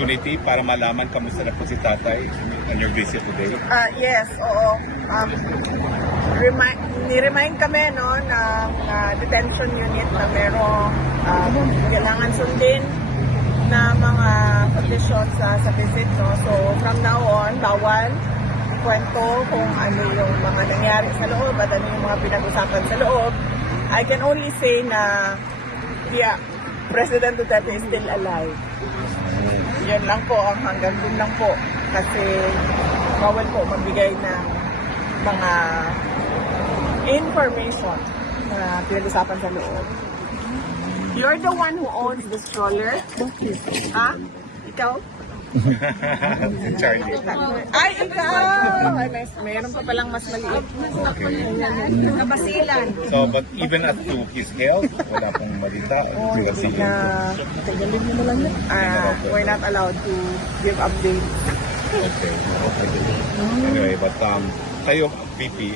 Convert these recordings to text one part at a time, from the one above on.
Opportunity para malaman kamusta na po si tatay on your visit today. Yes, oo. Ni-remind kami no, ng detention unit na merong kailangan sundin na mga conditions sa visit. No? So from now on, bawal kwento kung ano yung mga nangyari sa loob at ano yung mga pinag-usapan sa loob. I can only say na President Duterte is still alive. Yan lang po, hanggang dun lang po. Kasi bawal po magbigay ng mga information na pinag-usapan sa loob. You're the one who owns the stroller? Ha? Ikaw? Si Charlie. Ay, ikaw! Ay, mayroon pa palang mas maliit. Kabasilan. So, but even as to his health, wala pong malita. We're not allowed to give updates. Okay. Anyway, but kayo, VP,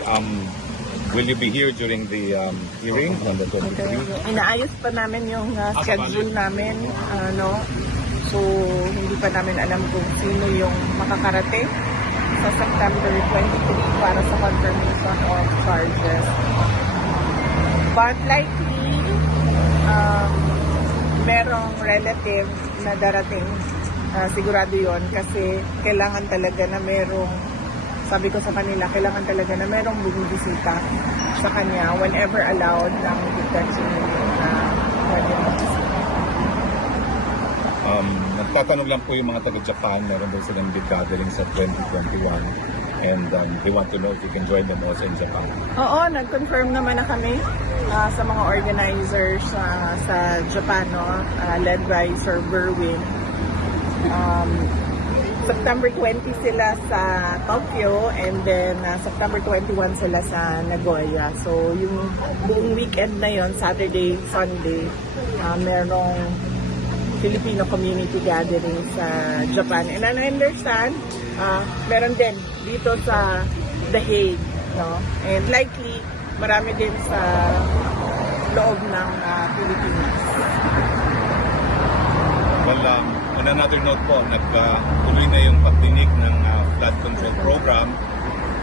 will you be here during the hearing on the 23? Inaayos pa namin yung schedule namin, no? So, hindi pa namin alam kung sino yung makakarating sa September 23 para sa confirmation of charges. But likely, merong relative na darating. Sigurado yon kasi kailangan talaga na merong, sabi ko sa kanila, kailangan talaga na merong bumibisita sa kanya whenever allowed ng detention unit na pwede magbisita. Nagtatanong lang po yung mga taga-Japan, meron daw silang big gathering sa 2021 and they want to know if you can join them also in Japan. Oo, nag-confirm naman na kami sa mga organizers sa Japan, no? Led by Sir Berwin. September 20 sila sa Tokyo and then September 21 sila sa Nagoya. So yung buong weekend na yon, Saturday, Sunday, merong Filipino community gathering sa Japan. And I understand, meron din dito sa The Hague, no? And likely, marami din sa loob ng Pilipinas. Well, on another note po, nagtuloy na yung pagdinig ng flood control program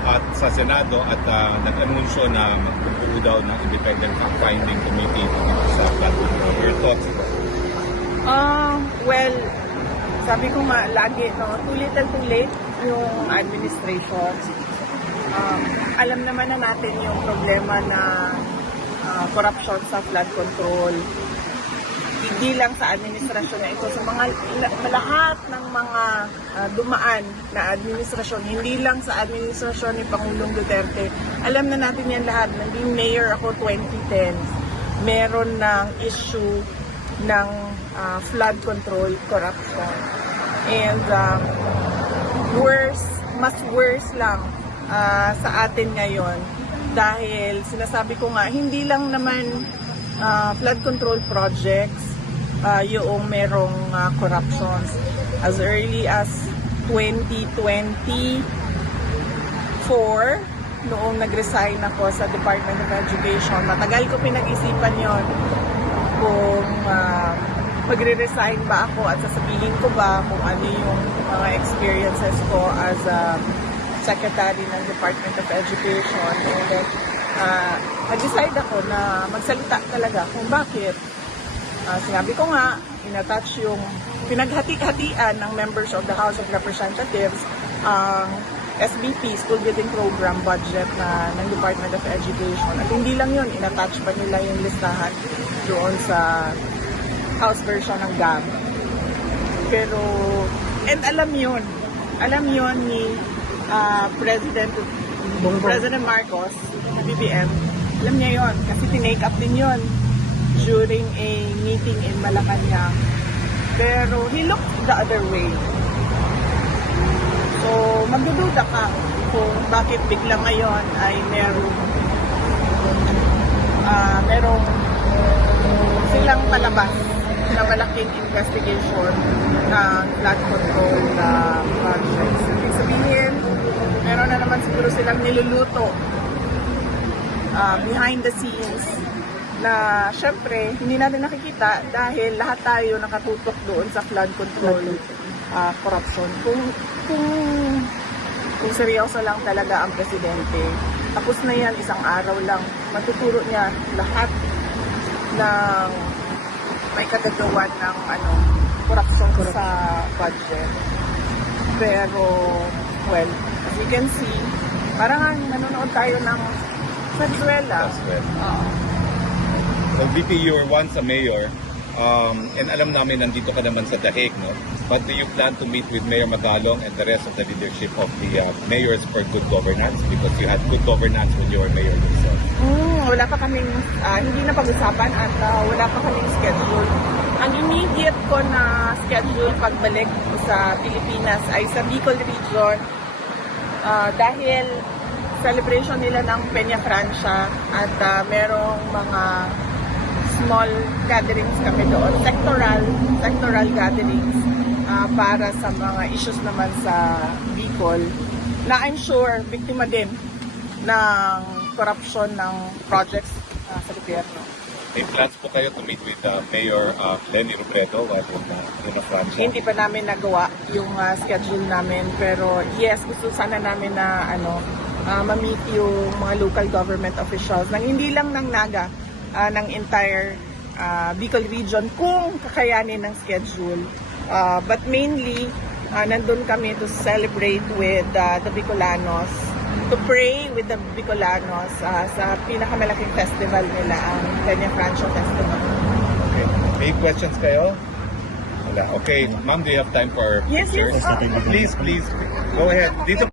at sa Senado at nag-anunsyo na magbubuo daw ng independent fact-finding committee sa flood control. Your thoughts po? Well, sabi ko nga lagi, no, too little too late yung administration. Alam naman na natin yung problema na corruption sa flood control. Hindi lang sa administrasyon na ito, sa mga lahat ng mga dumaan na administrasyon, hindi lang sa administrasyon ni Pangulong Duterte. Alam na natin yan lahat. Naging mayor ako 2010. Meron ng issue ng flood control corruption. And mas worse lang sa atin ngayon dahil sinasabi ko nga, hindi lang naman flood control projects yung merong corruptions. As early as 2024, noong nag-resign ako sa Department of Education, matagal ko pinag-isipan yon kung magre-resign ba ako at sasabihin ko ba kung ano yung mga experiences ko as a secretary ng Department of Education. And then, nag-decide ako na magsalita talaga kung bakit. Sinabi ko nga, in-attach yung pinaghati-hatian ng members of the House of Representatives ang SBP, School Building Program budget ng Department of Education. At hindi lang yun, in-attach pa nila yung listahan doon sa House version ng GAB. Pero, and alam yun ni President Marcos, BBM, alam niya yun, kasi tinake up din yun during a meeting in Malacanang. Pero, he looked the other way. So, magdududa ka kung bakit bigla ngayon ay merong silang palabas na malaking investigation ng flood control projects. Ibig sabihin, meron na naman siguro silang niluluto behind the scenes na syempre hindi natin nakikita dahil lahat tayo nakatutok doon sa flood control corruption. Kung seryoso lang talaga ang presidente, tapos na yan, isang araw lang, matuturo niya lahat ng may katagawan ng corruption sa budget. Pero, well, as you can see, parang nanonood tayo ng Venezuela. So, VP, you were once a mayor, and alam namin nandito ka naman sa The Hague, no? But do you plan to meet with Mayor Magalong and the rest of the leadership of the mayors for good governance? Because you had good governance when you were mayor yourself. Wala pa kaming, hindi na pag-usapan at wala pa kaming schedule. Ang immediate ko na schedule pagbalik sa Pilipinas ay sa Bicol Region dahil celebration nila ng Peña Francia at merong mga small gatherings kami doon, sectoral gatherings para sa mga issues naman sa Bicol na I'm sure biktima din ng corruption ng projects sa gobyerno. May plans po kayo to meet with Mayor Lenny Robredo while in Francia? Hindi pa namin nagawa yung schedule namin pero yes, gusto sana namin na ma-meet yung mga local government officials ng hindi lang ng Naga, ng entire Bicol region kung kakayanin ng schedule. But mainly, nandun kami to celebrate with the Bicolanos, to pray with the Bicolanos sa pinakamalaking festival nila, ang Peña Francia Festival. Okay. May questions kayo? Wala. Okay. Ma'am, do you have time for Yes, pictures? yes. Please, go ahead. Dito